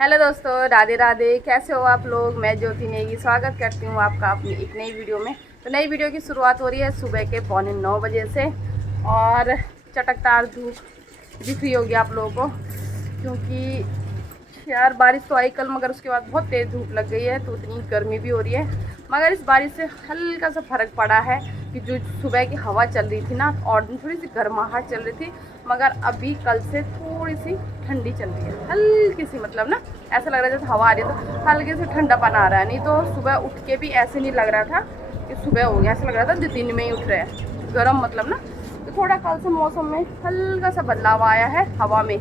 Hello दोस्तों, राधे राधे। कैसे हो आप लोग। मैं ज्योति नेगी स्वागत करती हूँ आपका अपनी एक नई वीडियो में। तो नई वीडियो की शुरुआत हो रही है सुबह के 8:45 से और चटकदार धूप दिख रही होगी आप लोगों को, क्योंकि यार बारिश तो आई कल, मगर उसके बाद बहुत तेज़ धूप लग गई है तो उतनी गर्मी भी हो रही है। मगर इस बारिश से हल्का सा फ़र्क पड़ा है कि जो सुबह की हवा चल रही थी ना, और थोड़ी सी गर्माहट चल रही थी, मगर अभी कल से थोड़ी सी ठंडी चल रही है, हल्की सी। मतलब ना ऐसा लग रहा है जैसे हवा आ रही है तो हल्के से ठंडापन आ रहा है। नहीं तो सुबह उठ के भी ऐसे नहीं लग रहा था कि सुबह हो गया, ऐसा लग रहा था जो दिन में ही उठ रहे हैं, गर्म मतलब ना। तो थोड़ा कल से मौसम में हल्का सा बदलाव आया है हवा में।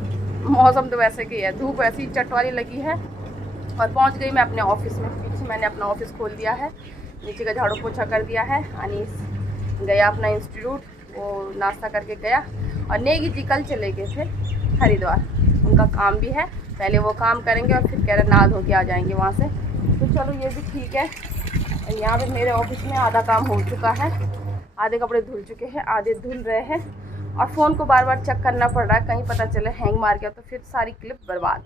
मौसम तो वैसे की है, धूप ऐसी चट वाली लगी है। और पहुंच गई मैं अपने ऑफिस में। पीछे मैंने अपना ऑफिस खोल दिया है, नीचे का झाड़ू पोछा कर दिया है। अनीस गया अपना इंस्टीट्यूट, वो नाश्ता करके गया। और नेगी जी कल चले गए थे हरिद्वार, उनका काम भी है, पहले वो काम करेंगे और फिर कह रहे नहा धो के आ जाएंगे वहाँ से। तो चलो ये भी ठीक है। यहाँ पे मेरे ऑफिस में आधा काम हो चुका है, आधे कपड़े धुल चुके हैं, आधे धुल रहे हैं। और फ़ोन को बार बार चेक करना पड़ रहा है, कहीं पता चले हैंग मार गया तो फिर सारी क्लिप बर्बाद।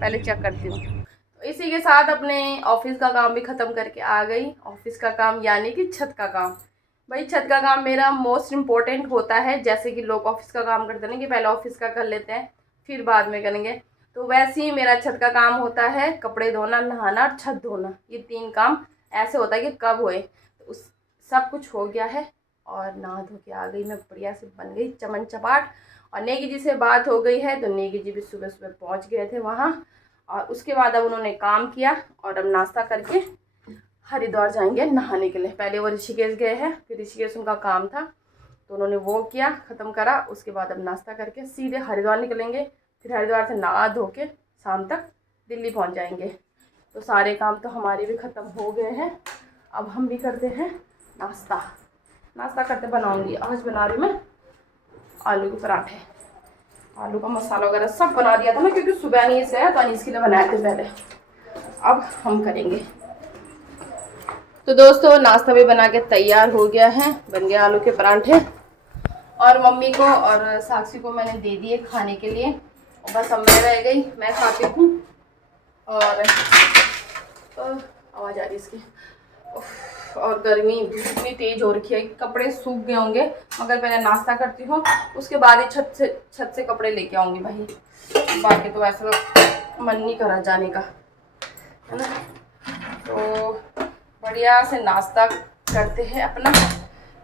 पहले चेक करती हूँ। तो इसी के साथ अपने ऑफिस का काम भी ख़त्म करके आ गई। ऑफिस का काम यानी कि छत का काम। भाई छत का काम मेरा मोस्ट इम्पोर्टेंट होता है। जैसे कि लोग ऑफिस का काम करते हैं कि पहले ऑफिस का कर लेते हैं फिर बाद में करेंगे, तो वैसे ही मेरा छत का काम होता है। कपड़े धोना, नहाना और छत धोना, ये 3 काम ऐसे होता है कि कब होए। तो उस सब कुछ हो गया है और नहा धो के आ गई मैं, बढ़िया से बन गई चमन चपाट। और नेगी जी से बात हो गई है, तो नेगी जी भी सुबह सुबह पहुंच गए थे वहाँ। और उसके बाद अब उन्होंने काम किया और अब नाश्ता करके हरिद्वार जाएंगे नहाने के लिए। पहले वो ऋषिकेश गए हैं, फिर ऋषिकेश उनका काम था तो उन्होंने वो किया, ख़त्म करा। उसके बाद अब नाश्ता करके सीधे हरिद्वार निकलेंगे। फिर हरिद्वार से नहा धो के शाम तक दिल्ली पहुंच जाएंगे। तो सारे काम तो हमारे भी ख़त्म हो गए हैं। अब हम भी करते हैं नाश्ता। नाश्ता करते बनाऊंगी, आज बना रही मैं आलू के पराठे। आलू का मसाला वगैरह सब बना दिया था ना, क्योंकि सुबह नहीं से है तो अनीस के लिए बनाए थे पहले। अब हम करेंगे। तो दोस्तों नाश्ता भी बना के तैयार हो गया है, बन गया आलू के पराठे। और मम्मी को और साक्षी को मैंने दे दिए खाने के लिए, और बस अब मैं रह गई, मैं खाती हूँ। और आवाज़ आ रही इसकी। और गर्मी इतनी तेज़ हो रखी है कि कपड़े सूख गए होंगे, मगर पहले नाश्ता करती हूँ, उसके बाद ही छत से कपड़े लेके आऊँगी भाई। बाकी तो वैसे मन नहीं करा जाने का, है ना। तो बढ़िया से नाश्ता करते हैं अपना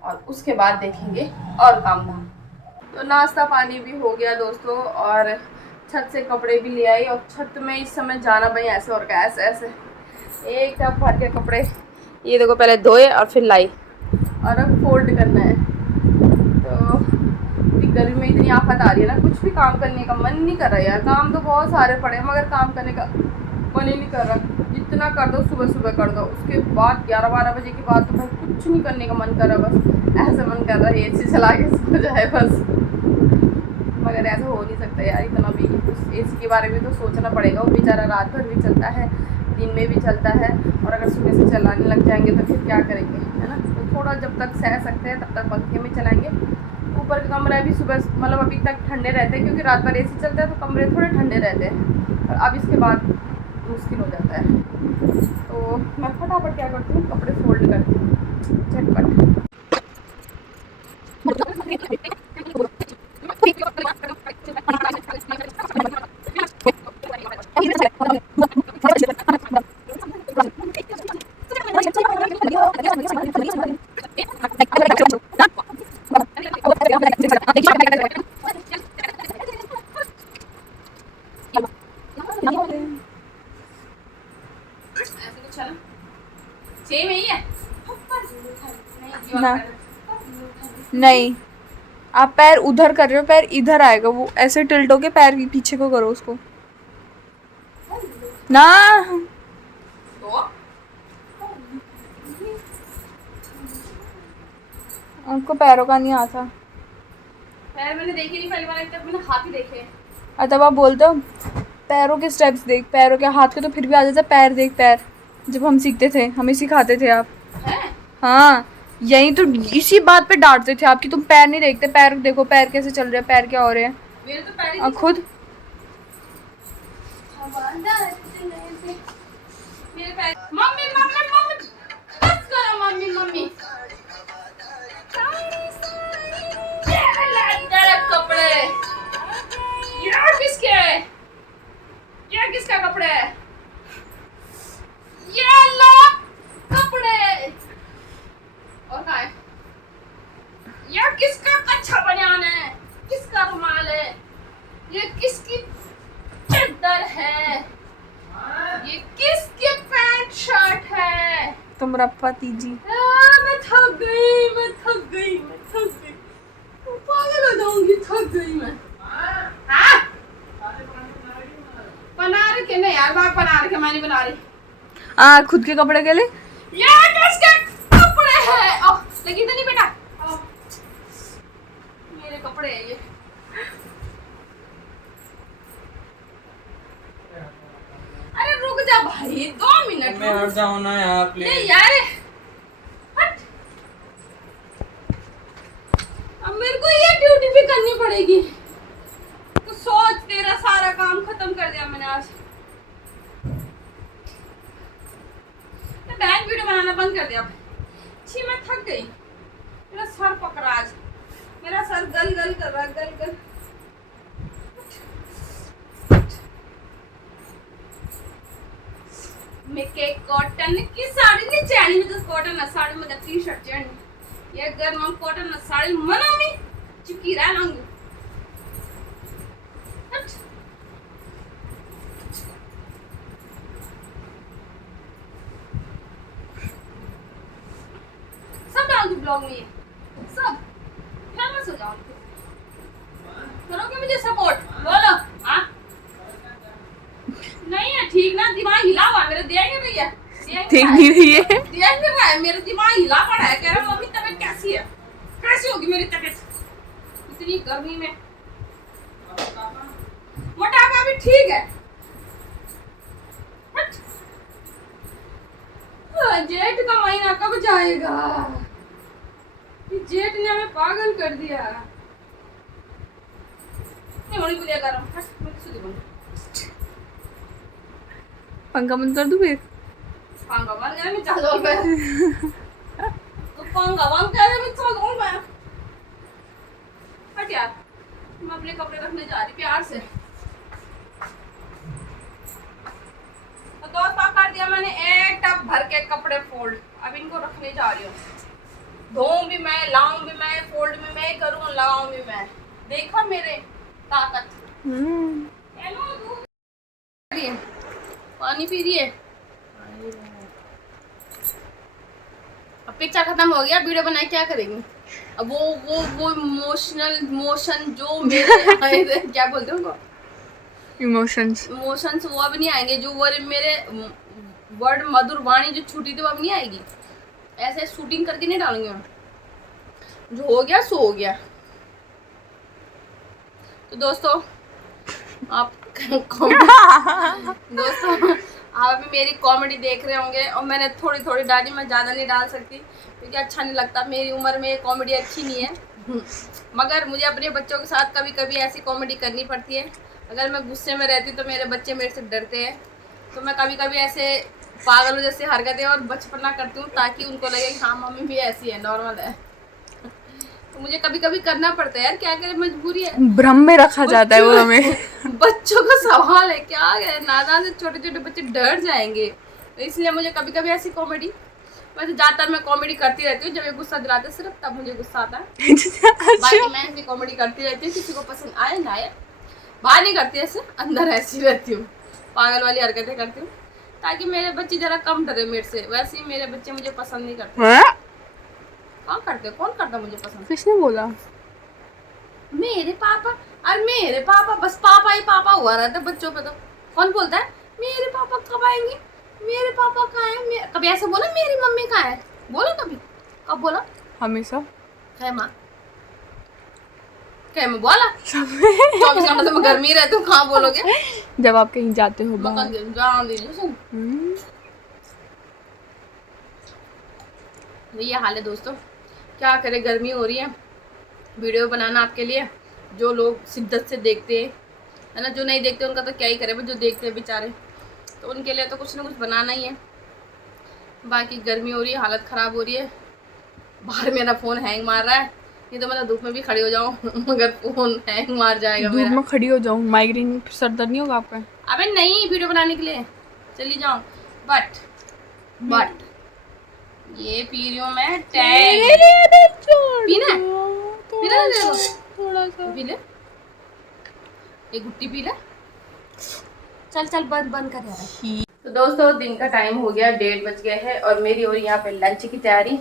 और उसके बाद देखेंगे और काम धाम। तो नाश्ता पानी भी हो गया दोस्तों, और छत से कपड़े भी ले आई। और छत में इस समय जाना भाई ऐसे और क्या, ऐसे ऐसे एक टब भर के कपड़े, ये देखो पहले धोए और फिर लाई और अब फोल्ड करना है। तो गर्मी में इतनी आफत आ रही है ना, कुछ भी काम करने का मन नहीं कर रहा यार। काम तो बहुत सारे पड़े हैं मगर काम करने का मन ही नहीं कर रहा। जितना कर दो सुबह सुबह कर दो, उसके बाद 11-12 बजे के बाद तो भाई कुछ नहीं करने का मन कर रहा। बस ऐसा मन कर रहा है AC चला के सो जाए बस, मगर ऐसा हो नहीं सकता यार। इतना भी उस AC के बारे में तो सोचना पड़ेगा, वो बेचारा रात भर भी चलता है, दिन में भी चलता है, और अगर सुबह से चलाने लग जाएंगे तो फिर क्या करेंगे, है ना। तो थोड़ा जब तक सह सकते हैं तब तक पंखे में चलाएंगे। ऊपर का कमरा भी सुबह मतलब अभी तक ठंडे रहते हैं, क्योंकि रात भर AC चलता है तो कमरे थोड़े ठंडे रहते हैं, और अब इसके बाद मुश्किल हो जाता है। तो मैं फटाफट क्या करती हूँ, कपड़े फोल्ड करती हूँ झटपट। सेम यही है ना, नहीं आप पैर उधर कर रहे हो, पैर इधर आएगा, वो ऐसे टिल्ट होके पैर के पीछे को करो उसको ना। आपको पैरों का नहीं आता। पैर मैंने देखे नहीं, पहली बार तब मैंने हाथ ही देखे। तब आप बोलते हो पैरों के स्टेप्स देख, पैरों के, हाथ के तो फिर भी आ जाता, पैर देख पैर। जब हम सीखते थे हमें सिखाते थे आप। हाँ यही तो, इसी बात पे डांटते थे आपकी, तुम पैर नहीं देखते, पैर देखो पैर कैसे चल रहे हैं, पैर क्या हो रहे हैं। मेरे तो पैर ही खुद मेरे पैर मम्मी मम्मी मम्मी बस करो मम्मी मम्मी ये कपड़े यार किसके है ये किसका कपड़े है ये लो कपड़े और कहाँ है ये किसका कच्चा बनियान है किसका रुमाल है ये किसकी चद्दर है ये किसकी पैंट शर्ट है तुम रप्पा तीजी। मैं थक गई मैं थक गई मैं थक गई पागल हो जाऊंगी थक गई मैं हाँ बना रखे नहीं यार बाप बना रखे मैं नहीं बना रही खुद के कपड़े के लिए ये किसके कपड़े हैं लगी तो नहीं बेटा मेरे कपड़े हैं ये अरे रुक जा भाई 2 मिनट मैं हट जाऊँ ना यार नहीं प्लीज। यार हट अब मेरे को ये ड्यूटी भी करनी पड़ेगी तो सोच तेरा सारा काम खत्म कर दिया मैंने आज बैंक वीडियो बनाना बंद कर दिया छी मैं थक गई मेरा सर पकड़ा आज मेरा सर गल गल कर रहा गल गल मेके कॉटन की साड़ी नहीं चैनी में तो कॉटन ना साड़ी में टी शर्ट चैनी ये गर्म कॉटन ना साड़ी मना में चुकी रह लाऊंगी सब डाल दूं ब्लॉग में ये सब फेमस हो जाऊं करोगे मुझे सपोर्ट बोलो हाँ नहीं है ठीक ना दिमाग हिला हुआ है मेरे देंगे भैया ठीक नहीं रही है देख नहीं रहा है मेरा दिमाग हिला पड़ा है कह रहा मम्मी तबीयत कैसी है कैसी होगी मेरी तबीयत इतनी गर्मी में मोटापा भी ठीक है जेठ का महीना कब जाएगा जेठ ने हमें पागल कर दिया नहीं होनी बुलिया गरम पंखा बंद कर दूं फिर पंखा बंद कर मैं चल जाऊं मैं तो पंखा बंद कर मैं चल जाऊं मैं हट यार मैं अपने कपड़े रखने जा रही प्यार से तो दोस्तों कर दिया मैंने एक टब भर के कपड़े फोल्ड अब इनको रखने जा रही हूँ धोऊं भी मैं लाऊं भी मैं फोल्ड भी मैं करूँ लगाऊं भी मैं देखा मेरे ताकत हेलो पानी पी रही है अब पिक्चर खत्म हो गया वीडियो बनाए क्या करेंगे अब वो मोशन जो मेरे आए थे क्या बोलते हैं उनको इमोशंस वो अब नहीं आएंगे जो वो मेरे वर्ड मधुर वाणी जो छूटी थी वो अब नहीं आएगी ऐसे शूटिंग करके नहीं डालूंगी मैं जो हो गया सो हो गया तो दोस्तों आप दोस्तों आप अभी मेरी कॉमेडी देख रहे होंगे और मैंने थोड़ी थोड़ी डाली मैं ज़्यादा नहीं डाल सकती क्योंकि अच्छा नहीं लगता मेरी उम्र में कॉमेडी अच्छी नहीं है मगर मुझे अपने बच्चों के साथ कभी कभी ऐसी कॉमेडी करनी पड़ती है अगर मैं गुस्से में रहती तो मेरे बच्चे मेरे से डरते हैं तो मैं कभी कभी ऐसे पागलों जैसे हरकतें और बचपना करती हूँ ताकि उनको लगे कि हाँ मम्मी भी ऐसी है नॉर्मल है तो मुझे कभी कभी करना पड़ता है यार क्या करें मजबूरी है भ्रम में रखा जाता है वो हमें बच्चों का सवाल है क्या है नादान से छोटे छोटे बच्चे डर जाएंगे तो इसलिए मुझे कभी कभी ऐसी कॉमेडी वैसे ज़्यादातर मैं कॉमेडी करती रहती हूँ जब ये गुस्सा दिलाते सिर्फ तब मुझे गुस्सा आता है बाकी मैं ऐसी कॉमेडी करती रहती हूँ किसी को पसंद आए ना आए बाहर नहीं करती ऐसे अंदर ऐसी रहती हूँ पागल वाली हरकतें करती हूँ ताकि मेरे बच्चे जरा कम डरे मेरे से वैसे ही मेरे बच्चे मुझे पसंद नहीं करते कौन करते कौन करता मुझे पसंद किसने बोला मेरे पापा बस पापा ही पापा हुआ रहता है बच्चों पे तो कौन बोलता है मेरे पापा कब आएंगे मेरे पापा कहाँ है कभी ऐसे बोला मेरी मम्मी कहाँ है बोला कभी कब बोला हमेशा है माँ क्या मैं बोला 24 घंटे तो मैं घर में ही रहती हूँ कहाँ बोलोगे जब आप कहीं जाते हो बाहर जान दीजिए सुन ये हाल है दोस्तों क्या करें गर्मी हो रही है वीडियो बनाना आपके लिए जो लोग शिद्दत से देखते हैं है ना। जो नहीं देखते उनका तो क्या ही करे, जो देखते हैं बेचारे, तो उनके लिए तो कुछ ना कुछ बनाना ही है। बाकी गर्मी हो रही है, हालत ख़राब हो रही है। बाहर मेरा फ़ोन हैंग मार रहा है, नहीं तो मैं तो धूप में भी खड़ी हो जाऊँ मगर फ़ोन हैंग मार जाएगा धूप मेरा। में खड़ी हो जाऊँ, माइग्रेन सर दर्द नहीं होगा आपका? अबे नहीं, वीडियो बनाने के लिए चली जाऊँ, बट ये पी रही हूँ मैं टैंग। पीना है? पीना है तेरे को? थोड़ा सा पी ले, एक गुट्टी पी ले। चल चल बंद कर यार। तो दोस्तों दिन का टाइम हो गया, 1:30 बज गए हैं और मेरी और यहाँ पे लंच की तैयारी।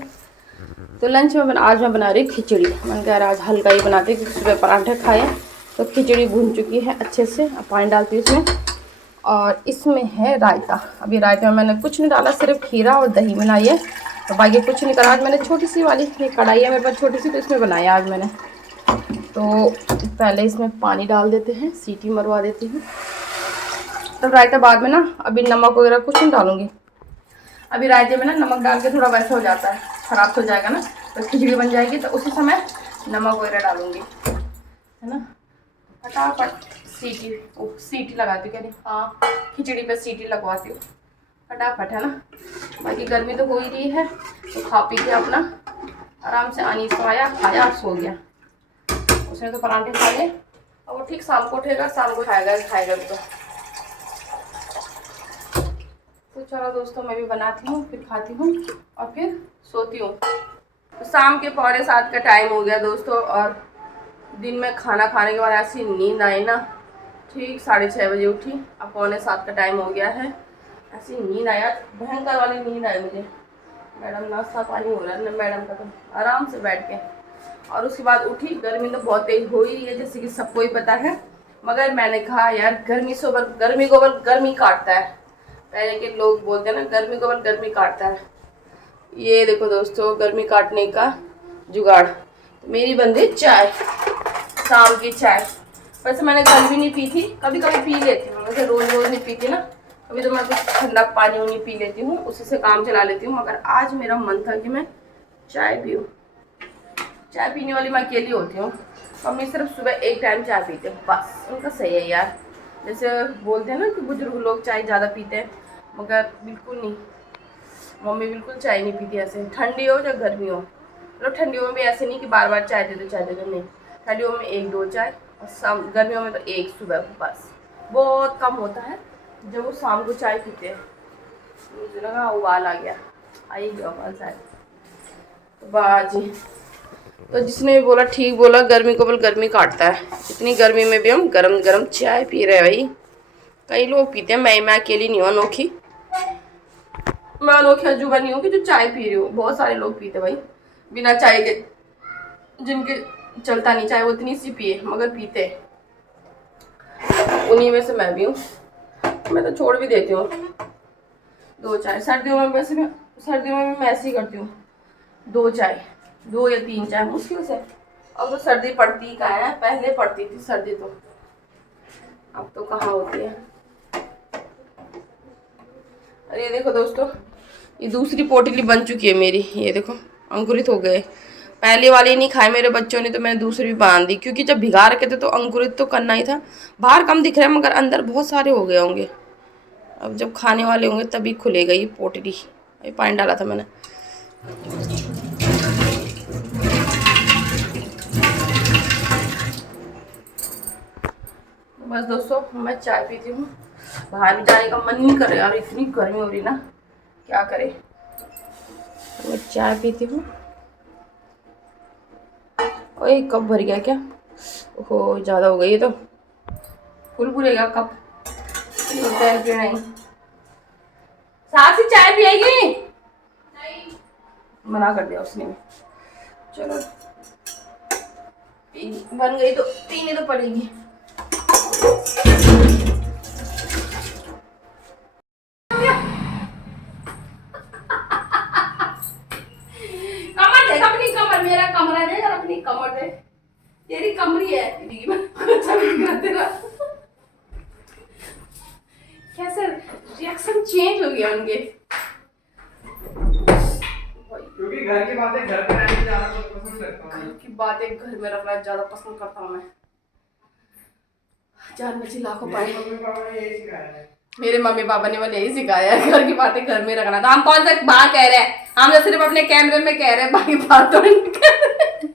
तो लंच में आज मैं बना रही खिचड़ी। मैंने कहा आज हल्का ही बनाती क्योंकि सुबह पराठे खाए, तो खिचड़ी भून चुकी है अच्छे से। अब पानी डालती हूँ इसमें, और इसमें है रायता। अभी रायते में मैंने कुछ नहीं डाला, सिर्फ खीरा और दही बनाई है, तो बाकी कुछ नहीं करा। आज मैंने छोटी सी वाली ये कढ़ाई है मेरे पास छोटी सी, तो इसमें बनाया आज मैंने। तो पहले इसमें पानी डाल देते हैं, सीटी मरवा देती हूँ। तब रायता बाद में ना, अभी नमक वगैरह कुछ नहीं डालूंगी। अभी रायते में ना नमक डाल के थोड़ा वैसा हो जाता है, ख़राब हो जाएगा ना, तो खिचड़ी बन जाएगी, तो उसी समय नमक वगैरह डालूंगी, है ना। फटाफट सीटी लगाती हूँ, कह रही हाँ खिचड़ी पे सीटी लगवाती हूँ फटाफट, है ना। बाकी गर्मी तो हो ही रही है, तो खा पी के अपना आराम से अनीस को आया, खाया और सो गया। उसने तो पराठे खा लिए, और वो ठीक शाम को उठेगा, शाम को खाएगा भी। तो चलो दोस्तों, मैं भी बनाती हूँ, फिर खाती हूँ और फिर सोती हूँ। तो शाम के 6:45 का टाइम हो गया दोस्तों, और दिन में खाना खाने के बाद ऐसी नींद आई ना, ठीक 6:30 बजे उठी। अब 6:45 का टाइम हो गया है, ऐसी नींद आया, भयंकर वाली नींद आई मुझे। मैडम नाश्ता पानी हो रहा है ना मैडम का, तो आराम से बैठ के, और उसके बाद उठी। गर्मी तो बहुत तेज हो ही रही है, जैसे कि सबको ही पता है, मगर मैंने कहा यार गर्मी को बल गर्मी काटता है। पहले के लोग बोलते हैं ना, गर्मी को बल गर्मी काटता है। ये देखो दोस्तों, गर्मी काटने का जुगाड़। तो मेरी बन गई चाय, शाम की चाय। वैसे मैंने कल भी नहीं पी थी, कभी कभी पी लेती हूँ, वैसे रोज़ नहीं पीती ना। कभी तो मैं कुछ ठंडा पानी वानी पी लेती हूँ, उसी से काम चला लेती हूँ, मगर आज मेरा मन था कि मैं चाय पीऊँ। चाय पीने वाली मैं अकेली होती हूँ, मम्मी सिर्फ सुबह एक टाइम चाय पीते हैं बस। उनका सही है यार, जैसे बोलते हैं ना कि बुजुर्ग लोग चाय ज़्यादा पीते हैं, मगर बिल्कुल नहीं, मम्मी बिल्कुल चाय नहीं पीती। ऐसे ठंडी हो या गर्मी हो, मतलब ठंडियों में भी ऐसे नहीं कि बार बार चाय दे दो, नहीं। ठंडियों में 1-2 चाय, और शाम गर्मियों में तो 1 सुबह बस। बहुत कम होता है जब वो शाम को चाय पीते हैं। मुझे लगा उबाल आ गया, आई गया उबाल शायद। तो बाजी, तो जिसने भी बोला ठीक बोला, गर्मी को बल गर्मी काटता है। इतनी गर्मी में भी हम गरम गरम चाय पी रहे हैं भाई। कई लोग पीते हैं, मैं अकेली नहीं हूँ अनोखी। मैं अनोखी अजूबा नहीं हूँ कि जो चाय पी रही हूँ, बहुत सारे लोग पीते भाई बिना चाय के, जिनके चलता नहीं चाय, वो इतनी सी पिए मगर पीते। उन्हीं में से मैं भी हूँ। मैं तो छोड़ भी देती हूँ 2 चाय। सर्दियों में वैसे मैं ऐसे ही करती हूँ, 2 चाय, 2 या 3 चाय मुश्किल से। अब तो सर्दी पड़ती का है, पहले पड़ती थी सर्दी, तो अब तो कहाँ होती है। अरे ये देखो दोस्तों, ये दूसरी पोटली बन चुकी है मेरी, ये देखो अंकुरित हो गए। पहली वाली नहीं खाए मेरे बच्चों ने, तो मैंने दूसरी भी बांध दी, क्योंकि जब भिगा रखे थे तो अंकुरित तो करना ही था। बाहर कम दिख रहे हैं मगर अंदर बहुत सारे हो गए होंगे। अब जब खाने वाले होंगे तभी खुलेगा ये पोटली। ये पानी डाला था मैंने। बस दोस्तों, मैं चाय पीती हूँ, बाहर भी जाने का मन नहीं कर रहा यार, इतनी गर्मी हो रही ना, क्या करे। मैं चाय पीती हूँ। और एक कप भर गया क्या? ओहो ज़्यादा हो गई ये तो, फुल पूरेगा कप। नहीं सासी चाय पिएगी? नहीं, मना कर दिया उसने। चलो बन गई तो पीनी तो पड़ेगी। कमर देख अपनी, कमर मेरा कमरा देख और अपनी कमर देख, तेरी कमरी है तेरा। कैसे रिएक्शन चेंज हो गया उनके, क्योंकि घर की बातें घर पे रहने ज्यादा पसंद करता हूँ। घर की बातें घर में रखना ज्यादा पसंद करता हूँ मैं। जान बची लाखों पाए। मम्मी पापा ने यही सिखाया है। मेरे मम्मी पापा ने मुझे यही सिखाया है, घर की बातें घर में रखना। तो हम कौन सा बात कह रहे हैं, हम तो सिर्फ अपने कैमरे में कह रहे हैं, बाकी बात तो नहीं कर रहे।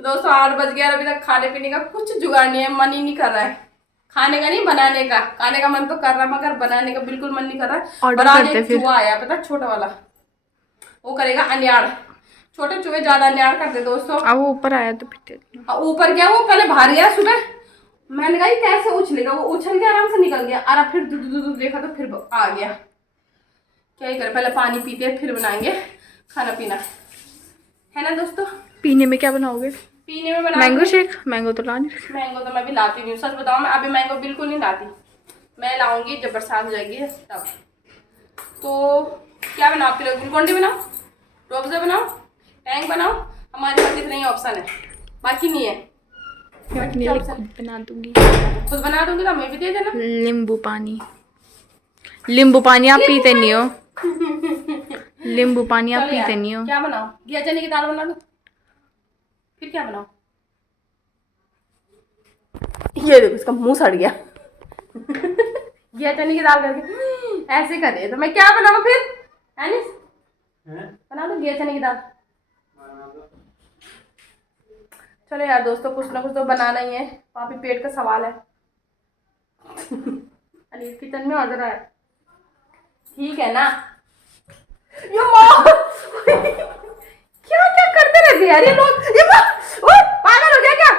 दोस्तों 8 बज गया, अभी तक खाने पीने का कुछ जुगाड़ नहीं है, मन ही नहीं कर रहा है खाने का, नहीं बनाने का। खाने का मन तो कर रहा है मगर बनाने का बिल्कुल मन नहीं कर रहा। और आज एक चूहा आया पता, छोटा वाला, वो करेगा अन्याड़। छोटे चूहे ज्यादा अन्याड़ करते दोस्तों। अब वो ऊपर आया तो फिर ऊपर क्या, वो पहले बाहर गया सुबह, मैंने कहा ये कैसे उछलेगा, वो उछल के आराम से निकल गया। और फिर दूध देखा तो फिर आ गया। क्या ही करे, पहले पानी पीते हैं फिर बनाएंगे खाना पीना, है ना दोस्तों। पीने में क्या बनाओगे? पीने में बना मैंगो शेक। मैंगो तो लानी। मैंगो तो मैं भी लाती नहीं हूँ, सच बताऊँ मैं अभी मैंगो बिल्कुल नहीं लाती। मैं लाऊंगी जब बरसात हो जाएगी तब। तो क्या बनाओ फिर, ग्लूकोन डी बनाओ, रूअफ़ज़ा बनाओ, टैंक बनाओ, हमारे पास इतना ही ऑप्शन है, बाकी नहीं है। खुद बना दूंगी, खुद बना दूंगी तो हमें भी दे देना। नींबू पानी। नींबू पानी आप पीते नहीं हो। नींबू पानी आप चलो यार, पीते नहीं हो। क्या बनाओ, घिया चने की दाल बना दो, फिर क्या बनाओ। ये देखो इसका मुंह सड़ गया। घिया चने की दाल करके ऐसे कर रही है, तो मैं क्या बनाऊँ फिर, एनिस बना दो घिया चने की दाल। चलो यार दोस्तों, कुछ ना कुछ तो बनाना ही है, पापी पेट का सवाल है। अली किचन में ऑर्डर आया, ठीक है ना। ये माँ क्या क्या करते रहते यार ये लोग, ये ओए पागल हो गया क्या।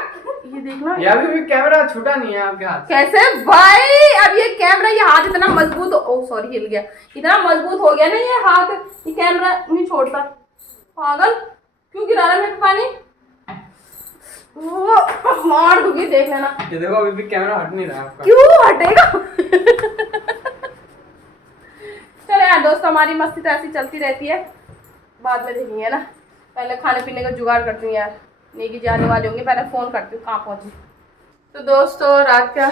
ये देखना, ये अभी भी कैमरा छूटा नहीं है आपके हाथ से। कैसे भाई, अब ये कैमरा, ये हाथ इतना मजबूत, ओ सॉरी हिल गया, इतना मजबूत हो गया ना ये हाथ, ये कैमरा नहीं छोड़ता। पागल क्यों गिरा रहा है मेरे पे पानी, वो मार दूंगी देख लेना। ये देखो अभी भी कैमरा हट नहीं रहा आपका। क्यों हटेगा। चलो यार दोस्तों, हमारी मस्ती तो ऐसी चलती रहती है, बाद में देखेंगे है ना। पहले खाने पीने का जुगाड़ करती हूँ यार, नेगी जाने वाले होंगे, पहले फ़ोन करती हूँ कहाँ पहुँची। तो दोस्तों रात का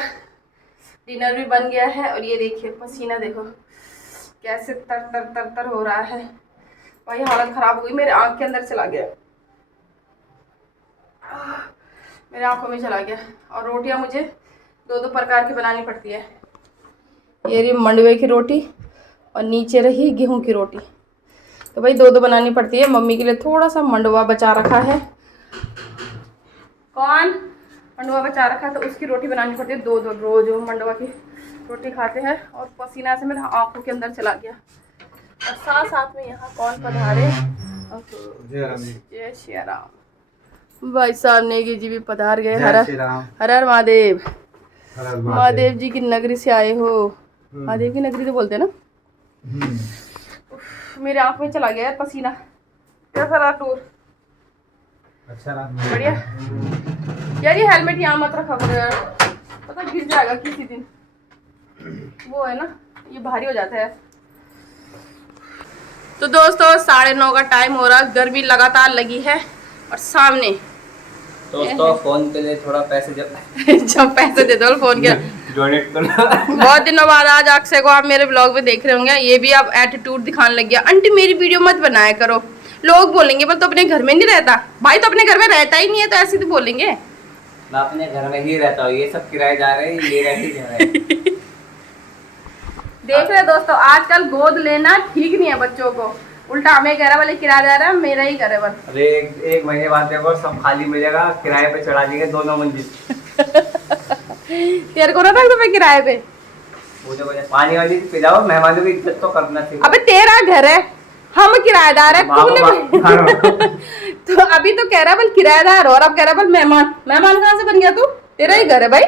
डिनर भी बन गया है, और ये देखिए पसीना देखो कैसे तर तर तर तर हो रहा है भाई, हालत ख़राब हो गई, मेरे आँख के अंदर चला गया, मेरे आँखों में चला गया। और रोटियाँ मुझे 2-2 प्रकार की बनानी पड़ती है। ये रही मंडवे की रोटी और नीचे रही गेहूं की रोटी, तो भाई 2-2 बनानी पड़ती है। मम्मी के लिए थोड़ा सा मंडवा बचा रखा है, कौन मंडवा बचा रखा है, तो उसकी रोटी बनानी पड़ती है 2-2 रोज। मंडवा की रोटी खाते हैं, और पसीना से मेरे आँखों के अंदर चला गया। और साथ साथ में यहाँ कौन पधारे, जय श्री राम। भाई साहब नेगी जी भी पधार गए। हर हर महादेव, महादेव जी की नगरी से आए हो। महादेव की नगरी तो बोलते हैं ना। मेरे आँख में चला गया पसीना। कैसा रहा टूर? अच्छा रहा, बढ़िया यार। ये हेलमेट यहाँ मत रखा करो यार, पता गिर जाएगा किसी दिन, वो है ना, ये भारी हो जाता है। तो दोस्तों 9:30 का टाइम हो रहा, गर्मी लगातार लगी है, और सामने दोस्तों फोन के लिए थोड़ा पैसे जब पैसे दे दो फोन के डोनेट करना। बहुत दिनों बाद आज अक्षय को आप मेरे ब्लॉग में देख रहे होंगे, ये भी अब एटीट्यूड दिखाने लग गया। आंटी मेरी वीडियो मत बनाया करो, लोग बोलेंगे पर तो अपने घर में नहीं रहता। भाई तो अपने घर में रहता ही नहीं है, तो ऐसे तो बोलेंगे। मैं अपने घर में ही रहता हूँ, ये सब किराए जा रहे हैं, ये रह ही जा रहे हैं। देख रहे दोस्तों, आजकल गोद लेना ठीक नहीं है बच्चों को, उल्टा हमें कह रहा वाले किराएदार है, मेरा ही घर है बस। अरे एक महीने बाद देखो सब खाली मिलेगा, किराए पे चढ़ा देंगे 2 मंजिल। तेरे को ना था तुम्हें किराए पे, वो जो पानी वाली पिलाओ, मेहमानों की इज्जत तो करना चाहिए। अबे तेरा घर है, हम किराएदार है, तुमने तो अभी तो कह रहा है बल किराएदार, और अब कह रहा है बल मेहमान। मेहमान कहाँ से बन गया तू? तेरा ही घर है भाई,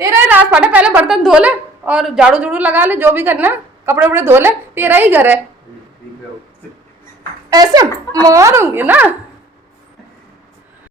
तेरा ही राज पाटा। पहले बर्तन धो ले और झाड़ू झाड़ू लगा ले, जो भी करना, कपड़े वपड़े धो ले, तेरा ही घर है। ऐसे मारूंगी ना।